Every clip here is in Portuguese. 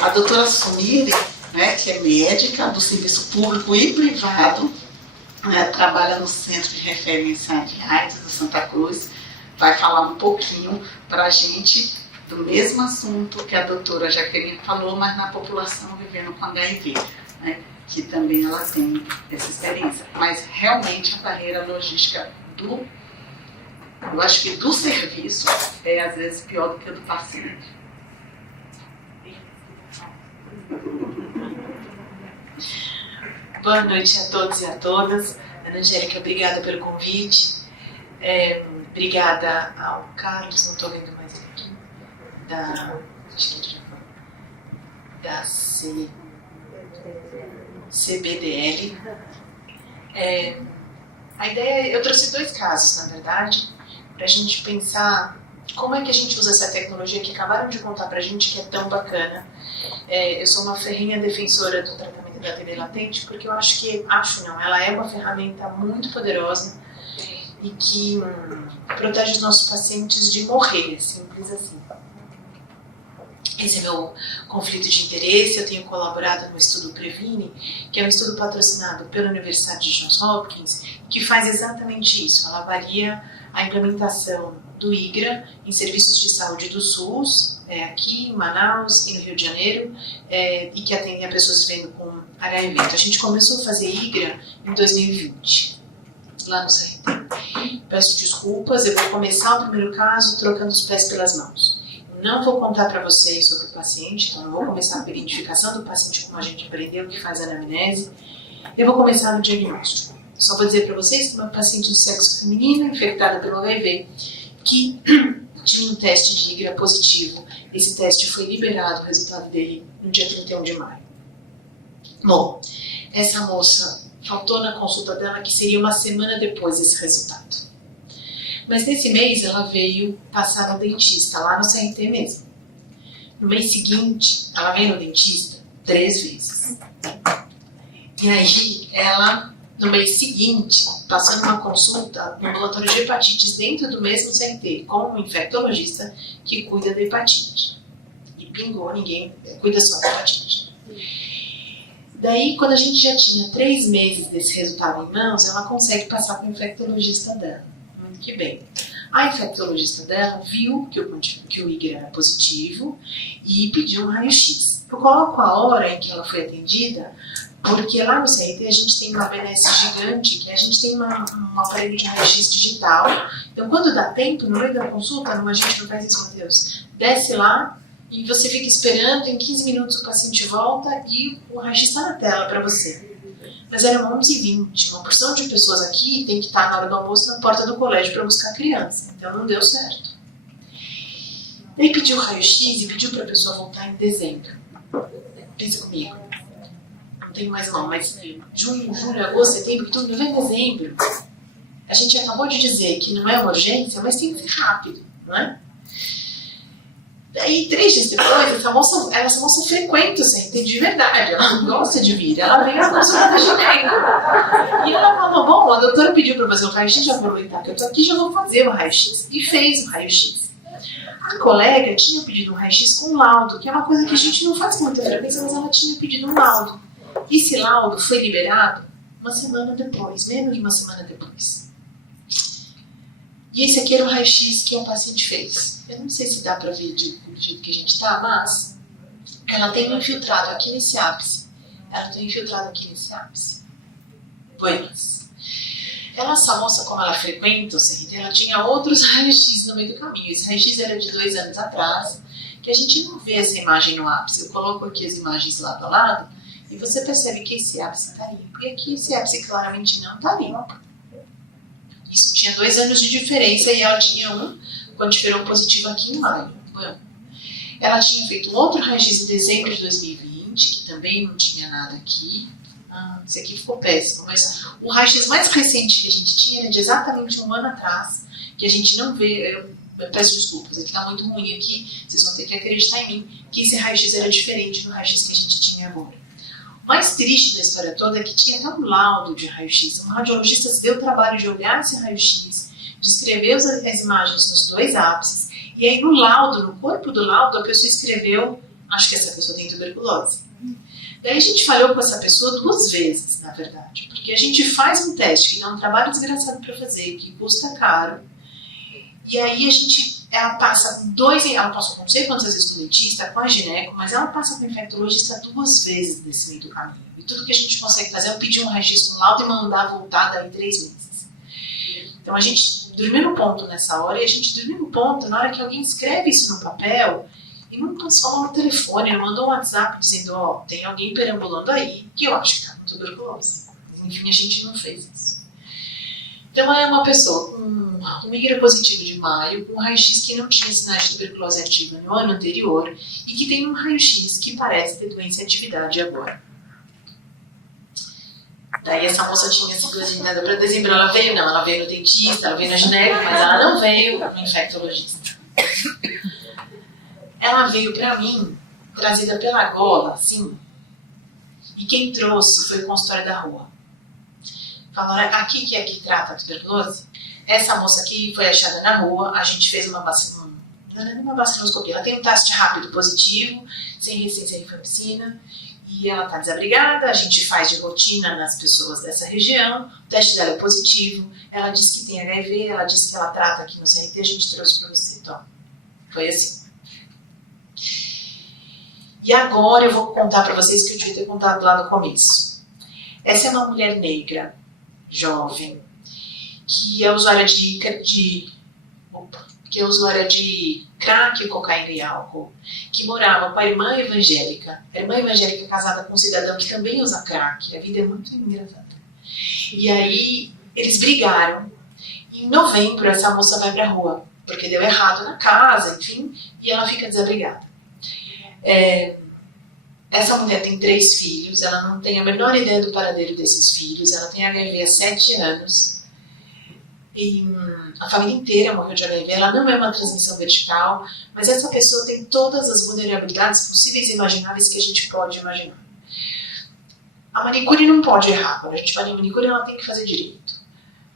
A doutora Sumire, né, que é médica do serviço público e privado, trabalha no Centro de Referência de AIDS da Santa Cruz, vai falar um pouquinho para a gente do mesmo assunto que a doutora Jaqueline falou, mas na população vivendo com HIV, né, que também ela tem essa experiência. Mas realmente a barreira logística eu acho que do serviço é às vezes pior do que a do paciente. Boa noite a todos e a todas. Ana Angélica, obrigada pelo convite. Obrigada ao Carlos, não estou vendo mais aqui, da CBDL. A ideia, eu trouxe 2 casos, na verdade, para a gente pensar como é que a gente usa essa tecnologia que acabaram de contar para a gente que é tão bacana. Eu sou uma ferrenha defensora do tratamento da TB latente porque eu ela é uma ferramenta muito poderosa e que protege os nossos pacientes de morrer, simples assim. Esse é meu conflito de interesse. Eu tenho colaborado no estudo Previne, que é um estudo patrocinado pela Universidade de Johns Hopkins, que faz exatamente isso. Ela avalia a implementação do IGRA em serviços de saúde do SUS, aqui em Manaus e no Rio de Janeiro, e que atendem a pessoas vivendo com HIV. Então, a gente começou a fazer IGRA em 2020, lá no CRT. Peço desculpas, eu vou começar o primeiro caso trocando os pés pelas mãos. Não vou contar para vocês sobre o paciente, então não vou começar pela identificação do paciente como a gente aprendeu, que faz a anamnese. Eu vou começar no diagnóstico. Só vou dizer para vocês que uma paciente do sexo feminino infectada pelo HIV, que tinha um teste de IGRA positivo. Esse teste foi liberado, o resultado dele, no dia 31 de maio. Bom, essa moça faltou na consulta dela, que seria uma semana depois desse resultado. Mas nesse mês ela veio passar no dentista, lá no CRT mesmo. No mês seguinte, ela veio no dentista 3 vezes. E aí ela, no mês seguinte, passou numa consulta no ambulatório de hepatites dentro do mesmo CRT, com um infectologista que cuida da hepatite. E pingou, ninguém cuida só da hepatite. Daí, quando a gente já tinha 3 meses desse resultado em mãos, ela consegue passar para o infectologista dela. Que bem. A infectologista dela viu que o IGRA era positivo e pediu um raio-x. Eu coloco a hora em que ela foi atendida, porque lá no CRT a gente tem uma BNS gigante, que a gente tem um aparelho de raio-x digital. Então, quando dá tempo, no meio da consulta, a gente não faz isso, Matheus, desce lá e você fica esperando, em 15 minutos o paciente volta e o raio-x está na tela para você. Mas eram 11h20, uma porção de pessoas aqui tem que estar na hora do almoço na porta do colégio para buscar a criança, então não deu certo. Daí pediu o raio-x e pediu para a pessoa voltar em dezembro. Pensa comigo, não tenho mais mão, mas junho, julho, agosto, setembro, outubro, novembro, dezembro. A gente acabou de dizer que não é uma urgência, mas tem que ser rápido, não é? Daí, 3 dias depois, essa moça frequenta o CRT de verdade, ela gosta de vir, ela vem à consulta de janeiro. E ela falou, bom, a doutora pediu para fazer o raio-x, já vou aproveitar que eu tô aqui, já vou fazer o raio-x. E fez o raio-x. A colega tinha pedido um raio-x com laudo, que é uma coisa que a gente não faz com muita frequência, mas ela tinha pedido um laudo. Esse laudo foi liberado uma semana depois, menos de uma semana depois. E esse aqui era o raio-x que a paciente fez. Eu não sei se dá para ver do jeito que a gente está, mas ela tem um infiltrado aqui nesse ápice. Pois. Essa moça, como ela frequenta o CRT, ela tinha outros raios-x no meio do caminho. Esse raio-x era de 2 anos atrás, que a gente não vê essa imagem no ápice. Eu coloco aqui as imagens lado a lado e você percebe que esse ápice está limpo. E aqui esse ápice claramente não está limpo. Isso tinha 2 anos de diferença e ela tinha um quantiferon positivo aqui em maio. Ela tinha feito um outro raio-x em dezembro de 2020, que também não tinha nada aqui. Esse aqui ficou péssimo, mas o raio-x mais recente que a gente tinha era de exatamente 1 ano atrás, que a gente não vê. Eu peço desculpas, aqui está muito ruim aqui, vocês vão ter que acreditar em mim, que esse raio-x era diferente do raio-x que a gente tinha agora. O mais triste da história toda é que tinha até um laudo de raio-x. Um radiologista se deu o trabalho de olhar esse raio-x, de escrever as imagens nos 2 ápices, e aí no laudo, no corpo do laudo, a pessoa escreveu acho que essa pessoa tem tuberculose. Daí a gente falhou com essa pessoa 2 vezes, na verdade, porque a gente faz um teste que dá um trabalho desgraçado para fazer, que custa caro, e aí ela passa ela passou com não sei quantas vezes com o dentista, com a gineco, mas ela passa com o infectologista 2 vezes nesse meio do caminho. E tudo que a gente consegue fazer é pedir um raio-x com laudo e mandar voltar daí 3 meses. Então a gente dormiu no ponto nessa hora, e a gente dormiu no ponto na hora que alguém escreve isso no papel e não passou no telefone, não mandou um WhatsApp dizendo, tem alguém perambulando aí que eu acho que está com tuberculose. Enfim, a gente não fez isso. Então é uma pessoa com um IGRA positivo de maio, com um raio-x que não tinha sinais de tuberculose ativa no ano anterior e que tem um raio-x que parece ter doença e atividade agora. Daí essa moça tinha sido agendada para dezembro, ela veio no dentista, ela veio na gineco, mas ela não veio no infectologista. Ela veio para mim, trazida pela gola, assim, e quem trouxe foi o consultório da rua. Falaram, aqui que é que trata a tuberculose? Essa moça aqui foi achada na rua, a gente fez uma bacinoscopia. Ela tem um teste rápido positivo, sem resistência à rifampicina, e ela está desabrigada, a gente faz de rotina nas pessoas dessa região, o teste dela é positivo, ela disse que tem HIV, ela disse que ela trata aqui no CRT, a gente trouxe para você. Então, foi assim. E agora eu vou contar para vocês que eu devia ter contado lá no começo. Essa é uma mulher negra, jovem, que é usuária de crack, cocaína e álcool, que morava com a irmã evangélica. A irmã evangélica é casada com um cidadão que também usa crack. A vida é muito engraçada. E aí eles brigaram. Em novembro essa moça vai pra rua, porque deu errado na casa, enfim, e ela fica desabrigada. Essa mulher tem 3 filhos, ela não tem a menor ideia do paradeiro desses filhos, ela tem HIV há 7 anos, e a família inteira morreu de HIV, ela não é uma transmissão vertical, mas essa pessoa tem todas as vulnerabilidades possíveis e imagináveis que a gente pode imaginar. A manicure não pode errar, quando a gente fala em manicure ela tem que fazer direito.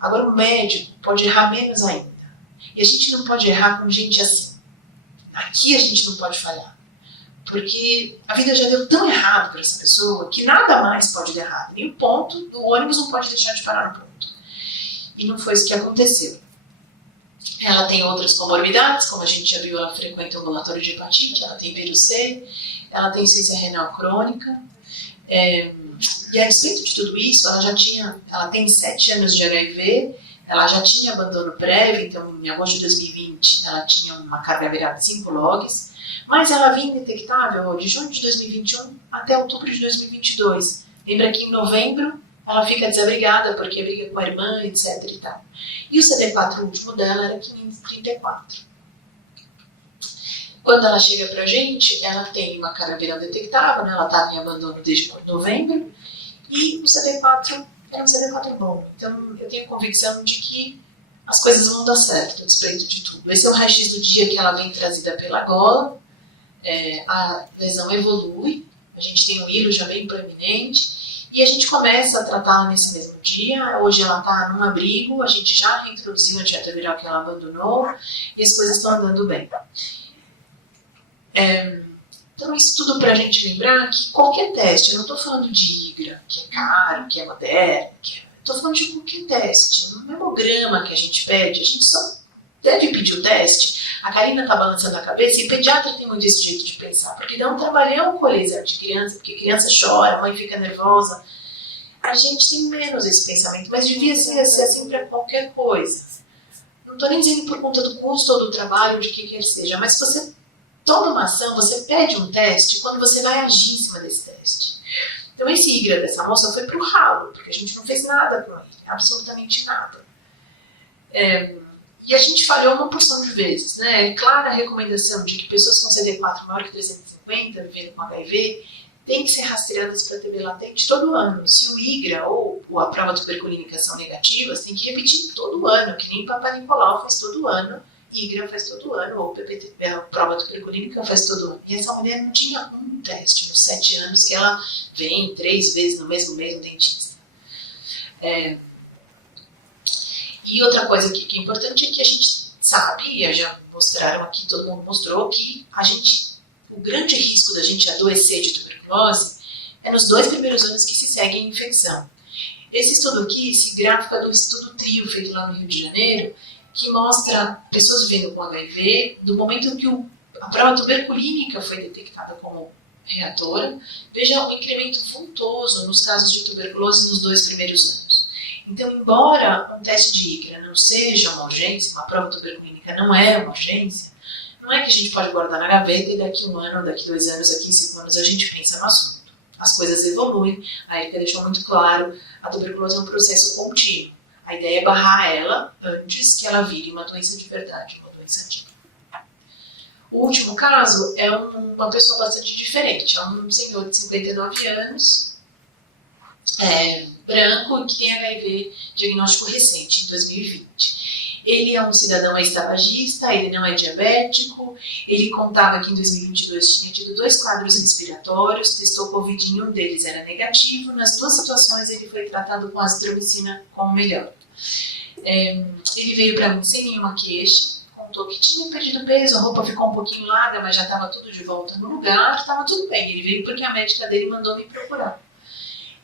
Agora o médico pode errar menos ainda, e a gente não pode errar com gente assim. Aqui a gente não pode falhar. Porque a vida já deu tão errado para essa pessoa que nada mais pode dar errado. Nem o ponto, o ônibus não pode deixar de parar no ponto. E não foi isso que aconteceu. Ela tem outras comorbidades, como a gente já viu, ela frequenta o ambulatório de hepatite, ela tem vírus C, ela tem insuficiência renal crônica. E a respeito de tudo isso, ela tem 7 anos de HIV, ela já tinha abandono prévio, então em agosto de 2020 ela tinha uma carga viral de 5 logs, mas ela vinha indetectável de junho de 2021 até outubro de 2022. Lembra que em novembro ela fica desabrigada porque briga com a irmã, etc. E tal. E o CD4 último dela era 534. Quando ela chega pra gente, ela tem uma carga viral detectável, né? Ela estava em abandono desde novembro, e o CD4 era um CD4 bom. Então eu tenho convicção de que as coisas vão dar certo, a despeito de tudo. Esse é o raio-x do dia que ela vem trazida pela gola. A lesão evolui, a gente tem um hilo já bem proeminente, e a gente começa a tratá-la nesse mesmo dia. Hoje ela está num abrigo, a gente já reintroduziu a antirretroviral que ela abandonou, e as coisas estão andando bem. Então isso tudo para a gente lembrar que qualquer teste, eu não estou falando de IGRA, que é caro, que é moderno, estou falando de qualquer teste, um hemograma que a gente pede, a gente só deve pedir o teste. A Karina está balançando a cabeça, e pediatra tem muito esse jeito de pensar, porque dá um trabalhão colher exame de criança, porque criança chora, a mãe fica nervosa. A gente tem menos esse pensamento, mas devia ser assim para qualquer coisa. Não estou nem dizendo por conta do custo ou do trabalho, de que quer seja, mas se você toma uma ação, você pede um teste quando você vai agir em cima desse teste. Então esse IGRA dessa moça foi pro ralo, porque a gente não fez nada com ele, absolutamente nada. E a gente falhou uma porção de vezes, né? É clara a recomendação de que pessoas com CD4 maior que 350, vivendo com HIV, têm que ser rastreadas para TB latente todo ano. Se o IGRA ou a prova tuberculínica são negativas, tem que repetir todo ano, que nem Papa Nicolau faz todo ano, IGRA faz todo ano, ou a prova tuberculínica faz todo ano. E essa mulher não tinha um teste nos 7 anos que ela vem 3 vezes no mesmo mês no dentista. E outra coisa que é importante é que a gente sabe, e já mostraram aqui, todo mundo mostrou, que o grande risco da gente adoecer de tuberculose é nos 2 primeiros anos que se segue a infecção. Esse estudo aqui, esse gráfico é do estudo TRIO, feito lá no Rio de Janeiro, que mostra pessoas vivendo com HIV do momento que a prova tuberculínica foi detectada como reatora. Veja um incremento vultoso nos casos de tuberculose nos 2 primeiros anos. Então, embora um teste de IGRA não seja uma urgência, uma prova tuberculínica não é uma urgência, não é que a gente pode guardar na gaveta e daqui 1 ano, daqui 2 anos, daqui 5 anos a gente pensa no assunto. As coisas evoluem, a Erika deixou muito claro, a tuberculose é um processo contínuo. A ideia é barrar ela antes que ela vire uma doença de verdade, uma doença antiga. O último caso é uma pessoa bastante diferente, é um senhor de 59 anos, branco, que tem HIV diagnóstico recente, em 2020. Ele é um cidadão ex-tabagista, ele não é diabético, ele contava que em 2022 tinha tido 2 quadros respiratórios, testou Covid em um deles, era negativo, nas 2 situações ele foi tratado com azitromicina como melhor. Ele veio para mim sem nenhuma queixa, contou que tinha perdido peso, a roupa ficou um pouquinho larga, mas já estava tudo de volta no lugar, estava tudo bem. Ele veio porque a médica dele mandou me procurar.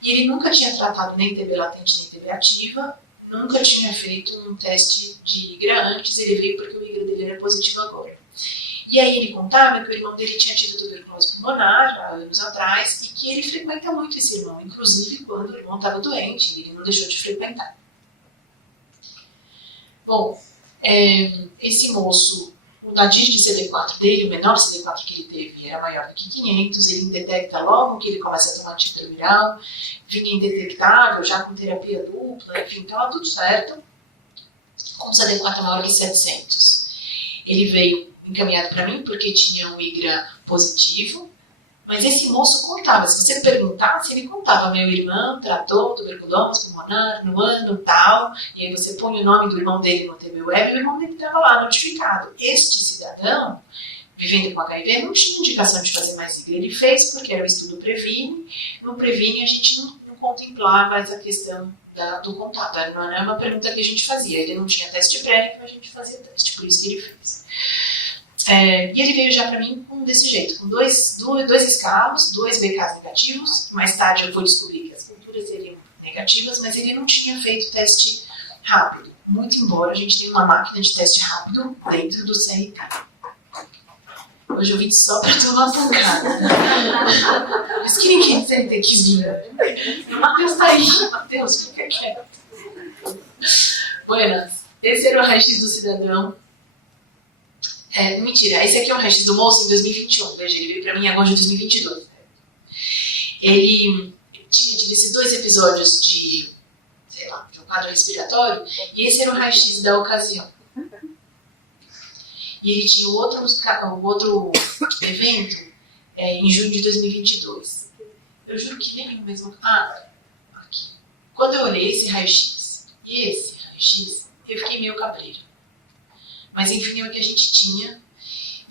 E ele nunca tinha tratado nem TB latente nem TB ativa, nunca tinha feito um teste de IGRA antes, ele veio porque o IGRA dele era positivo agora. E aí ele contava que o irmão dele tinha tido tuberculose pulmonar há anos atrás e que ele frequenta muito esse irmão, inclusive quando o irmão estava doente, ele não deixou de frequentar. Bom, esse moço, o nadir de CD4 dele, o menor CD4 que ele teve era maior do que 500, ele detecta logo que ele começa a tomar antiviral, vinha indetectável, já com terapia dupla, enfim, estava tudo certo, com CD4 maior que 700. Ele veio encaminhado para mim porque tinha um IGRA positivo, mas esse moço contava, se você perguntasse, ele contava, meu irmão tratou tuberculose pulmonar no ano tal, e aí você põe o nome do irmão dele no TB-Web e o irmão dele estava lá notificado. Este cidadão, vivendo com HIV, não tinha indicação de fazer mais IGRA, ele fez porque era o estudo Previne, no Previne a gente não contemplava essa questão do contato, não era uma pergunta que a gente fazia, ele não tinha teste prévio, a gente fazia teste, por isso que ele fez. E ele veio já para mim desse jeito, com dois escarros, 2 BKs negativos. Mais tarde eu fui descobrir que as culturas seriam negativas, mas ele não tinha feito teste rápido. Muito embora a gente tenha uma máquina de teste rápido dentro do CRT. Hoje eu vim só para tomar pancada. Por isso que ninguém CRT que vinha. O Matheus tá aí, Matheus, fica quieto. Buenas, esse era o raio-x do cidadão. Mentira, esse aqui é o raio-x do moço em 2021, veja, ele veio pra mim em agosto de 2022. Ele tinha tido esses 2 episódios de um quadro respiratório, e esse era o raio-x da ocasião. E ele tinha o outro evento em junho de 2022. Eu juro que nem o mesmo... aqui. Quando eu olhei esse raio-x e esse raio-x, eu fiquei meio cabreiro. Mas enfim, é o que a gente tinha.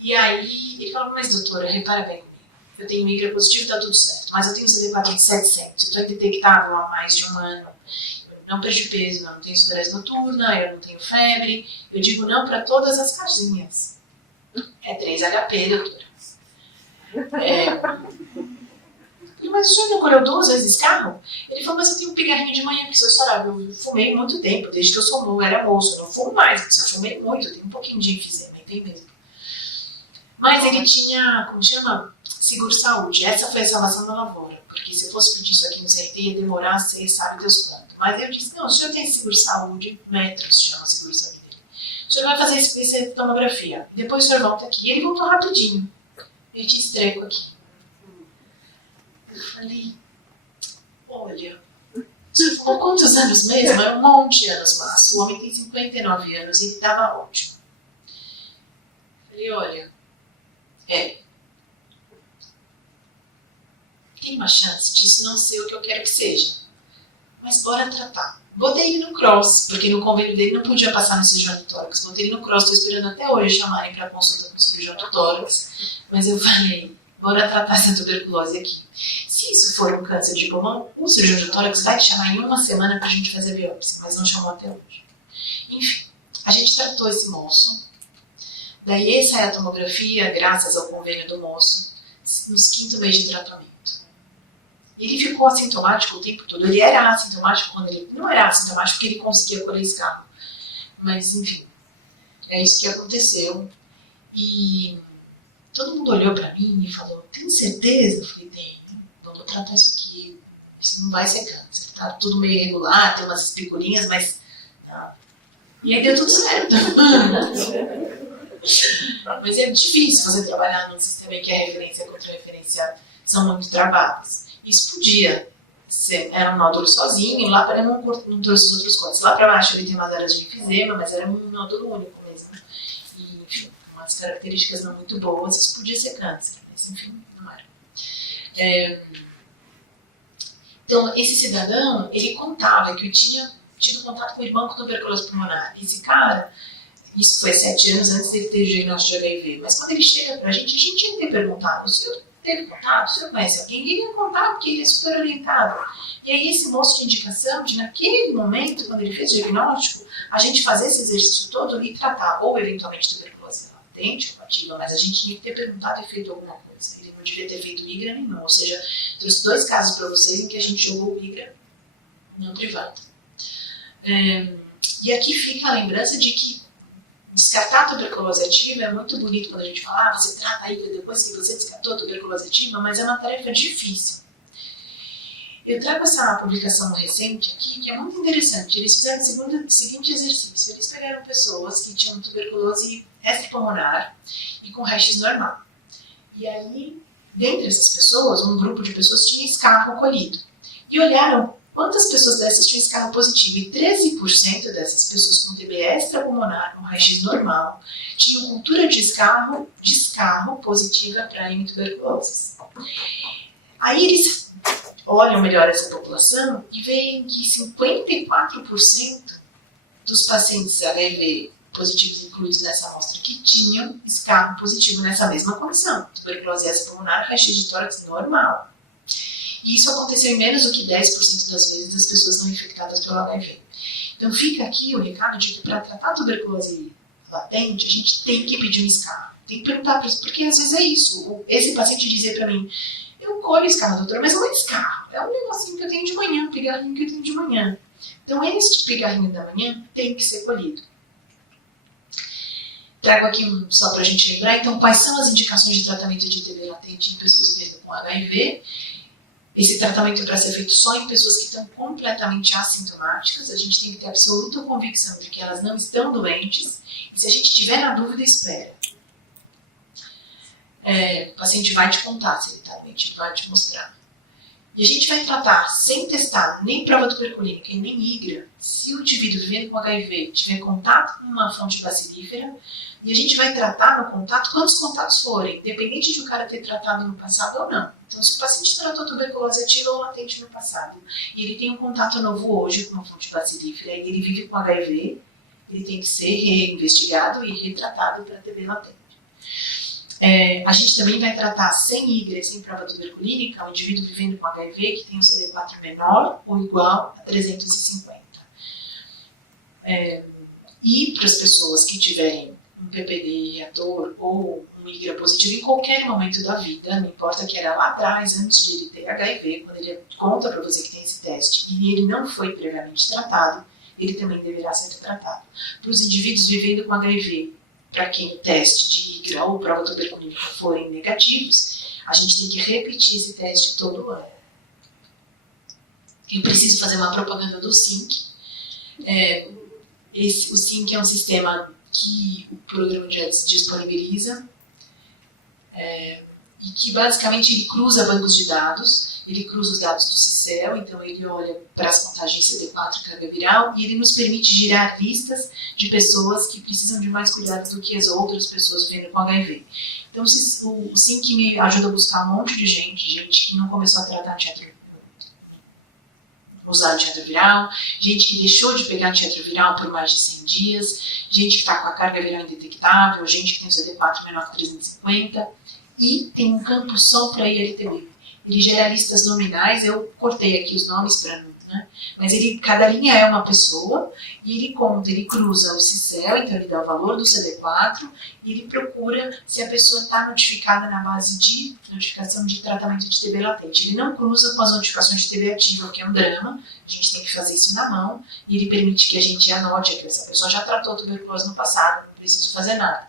E aí ele falou, mas doutora, repara bem comigo. Eu tenho IGRA positivo, tá tudo certo. Mas eu tenho CD4 de 700. Eu tô indetectável há mais de 1 ano. Eu não perdi peso, eu não tenho sudorese noturna, eu não tenho febre. Eu digo não para todas as casinhas. É 3HP, doutora. Mas o senhor não colheu 2 vezes carro? Ele falou, mas eu tenho um pigarrinho de manhã, porque se eu estourar, eu fumei muito tempo, desde que eu era moço, eu não fumo mais, porque eu fumei muito, eu tenho um pouquinho de enfisema, tem mesmo. Mas ele tinha, como chama? Seguro-saúde, essa foi a salvação da lavoura, porque se eu fosse pedir isso aqui no CRT, ia demorar, você sabe Deus quanto. Mas eu disse, não, o senhor tem seguro-saúde, Metros chama seguro-saúde dele. O senhor vai fazer essa tomografia, depois o senhor volta aqui. E ele voltou rapidinho, ele tinha estreco aqui. Eu falei, olha, você falou quantos anos mesmo? É um monte de anos, mas o homem tem 59 anos e ele estava ótimo. Eu falei, olha, tem uma chance disso não ser o que eu quero que seja, mas bora tratar. Botei ele no cross, porque no convênio dele não podia passar no cirurgião do tórax. Botei ele no cross, estou esperando até hoje chamarem para consulta com o cirurgião do tórax, mas eu falei, bora tratar essa tuberculose aqui. Se isso for um câncer de pulmão, o cirurgião de tórax vai te chamar em 1 semana para a gente fazer a biópsia, mas não chamou até hoje. Enfim, a gente tratou esse moço. Daí ele sai a tomografia, graças ao convênio do moço, nos 5º mês de tratamento. Ele ficou assintomático o tempo todo. Ele era assintomático quando ele... Não era assintomático porque ele conseguia colher escarro. Mas, enfim, é isso que aconteceu. E todo mundo olhou pra mim e falou, tem certeza? Eu falei, tenho. Vamos tratar isso aqui. Isso não vai ser câncer. Tá tudo meio irregular, tem umas picurinhas, mas... Tá. E aí deu tudo certo. Mas é difícil você trabalhar num sistema em que a referência contra a referência são muito travadas. Isso podia ser, era um nódulo sozinho, lá para não trouxe os outros cortes. Lá para baixo ele tem umas áreas de enfisema, mas era um nódulo único mesmo. E, enfim, umas características não muito boas, isso podia ser câncer, mas enfim, não era. Então, esse cidadão, ele contava que eu tinha tido contato com o irmão com tuberculose pulmonar. Esse cara, isso foi 7 anos antes dele ter o diagnóstico de HIV, mas quando ele chega pra gente tinha que ter perguntado, o senhor teve contato? O senhor conhece alguém? Ele ia contar porque ele é super orientado. E aí esse moço de indicação de naquele momento, quando ele fez o diagnóstico, a gente fazer esse exercício todo e tratar ou eventualmente tuberculose latente ou ativa, mas a gente tinha que ter perguntado e feito alguma coisa. Ele não devia ter feito migra nenhum, ou seja, trouxe 2 casos para vocês em que a gente jogou o migra não privado. E aqui fica a lembrança de que descartar a tuberculose ativa é muito bonito quando a gente fala, você trata a hígado depois que você descartou a tuberculose ativa, mas é uma tarefa difícil. Eu trago essa publicação recente aqui, que é muito interessante. Eles fizeram o seguinte exercício. Eles pegaram pessoas que tinham tuberculose extrapulmonar e com raio-x normal. E aí, dentre essas pessoas, um grupo de pessoas tinha escarro colhido. E olharam quantas pessoas dessas tinham escarro positivo. E 13% dessas pessoas com TB extrapulmonar, com raio-x normal, tinham cultura de escarro positiva para tuberculose. Aí eles olham melhor essa população e veem que 54% dos pacientes HIV positivos incluídos nessa amostra que tinham escarro positivo nessa mesma condição, tuberculose extrapulmonar, raio-x de tórax normal. E isso aconteceu em menos do que 10% das vezes das pessoas não infectadas pelo HIV. Então fica aqui o recado de que para tratar a tuberculose latente, a gente tem que pedir um escarro. Tem que perguntar para isso, porque às vezes é isso. Esse paciente dizia para mim, eu colho escarro, doutora, mas não é escarro. É um negocinho que eu tenho de manhã, um pigarrinho que eu tenho de manhã. Então este pigarrinho da manhã tem que ser colhido. Trago aqui só para a gente lembrar, então, quais são as indicações de tratamento de TB latente em pessoas vivendo com HIV. Esse tratamento é para ser feito só em pessoas que estão completamente assintomáticas. A gente tem que ter absoluta convicção de que elas não estão doentes. E se a gente tiver na dúvida, espera. O paciente vai te contar se ele está doente, ele vai te mostrar. E a gente vai tratar sem testar nem prova tuberculínica e nem IGRA se o indivíduo vivendo com HIV tiver contato com uma fonte bacilífera. E a gente vai tratar no contato quantos contatos forem, independente de o cara ter tratado no passado ou não. Então, se o paciente tratou tuberculose ativa ou latente no passado, e ele tem um contato novo hoje com uma fonte bacilífera, e ele vive com HIV, ele tem que ser reinvestigado e retratado para TB latente. A gente também vai tratar sem IGRA e sem prova tuberculínica o indivíduo vivendo com HIV que tem um CD4 menor ou igual a 350. E para as pessoas que tiverem um PPD reator ou um IGRA positivo em qualquer momento da vida, não importa que era lá atrás, antes de ele ter HIV, quando ele conta para você que tem esse teste e ele não foi previamente tratado, ele também deverá ser tratado. Para os indivíduos vivendo com HIV, para quem o teste de IGRA ou prova tuberculínica forem negativos, a gente tem que repetir esse teste todo ano. Eu preciso fazer uma propaganda do SINC. O SINC é um sistema que o programa de AIDS disponibiliza e que basicamente ele cruza bancos de dados, ele cruza os dados do CICEL, então ele olha para as contagens CD4 e carga viral e ele nos permite girar listas de pessoas que precisam de mais cuidado do que as outras pessoas vivendo com HIV. Então o SINC me ajuda a buscar um monte de gente que não começou a tratar usar antirretroviral, gente que deixou de pegar antirretroviral por mais de 100 dias, gente que está com a carga viral indetectável, gente que tem o CD4 menor que 350, e tem um campo só para ILTB. Ele gera listas nominais, eu cortei aqui os nomes para não né? Mas cada linha é uma pessoa e ele conta, ele cruza o CICEL, então ele dá o valor do CD4 e ele procura se a pessoa está notificada na base de notificação de tratamento de TB latente. Ele não cruza com as notificações de TB ativa, que é um drama, a gente tem que fazer isso na mão, e ele permite que a gente anote que essa pessoa já tratou tuberculose no passado, não preciso fazer nada.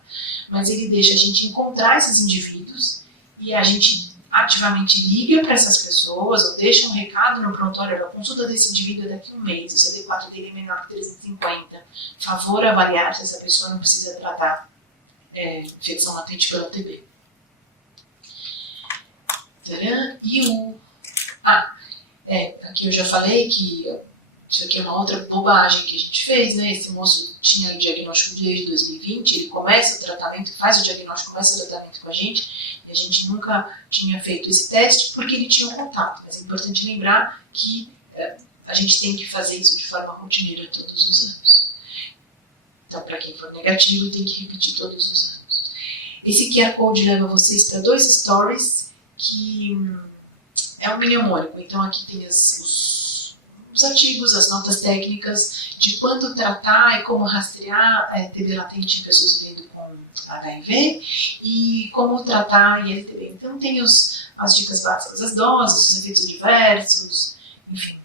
Mas ele deixa a gente encontrar esses indivíduos e a gente ativamente liga para essas pessoas ou deixa um recado no prontuário: a consulta desse indivíduo é daqui a um mês, o CD4 dele é menor que 350, favor avaliar se essa pessoa não precisa tratar infecção latente pelo TB. E aqui eu já falei que isso aqui é uma outra bobagem que a gente fez, né? Esse moço tinha o diagnóstico desde 2020, ele começa o tratamento, faz o diagnóstico, começa o tratamento com a gente, e a gente nunca tinha feito esse teste porque ele tinha um contato. Mas é importante lembrar que a gente tem que fazer isso de forma rotineira todos os anos. Então, para quem for negativo, tem que repetir todos os anos. Esse QR Code leva vocês para 2 stories, que é um mnemônico. Então, aqui tem os artigos, as notas técnicas de quando tratar e como rastrear TB latente em pessoas vivendo com HIV e como tratar ILTB. Então tem as dicas básicas, as doses, os efeitos adversos, enfim.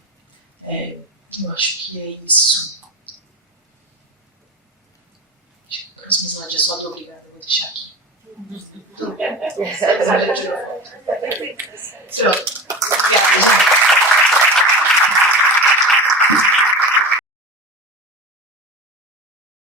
Eu acho que é isso. Acho que o próximo slide é só do obrigado, eu vou deixar aqui. Pronto.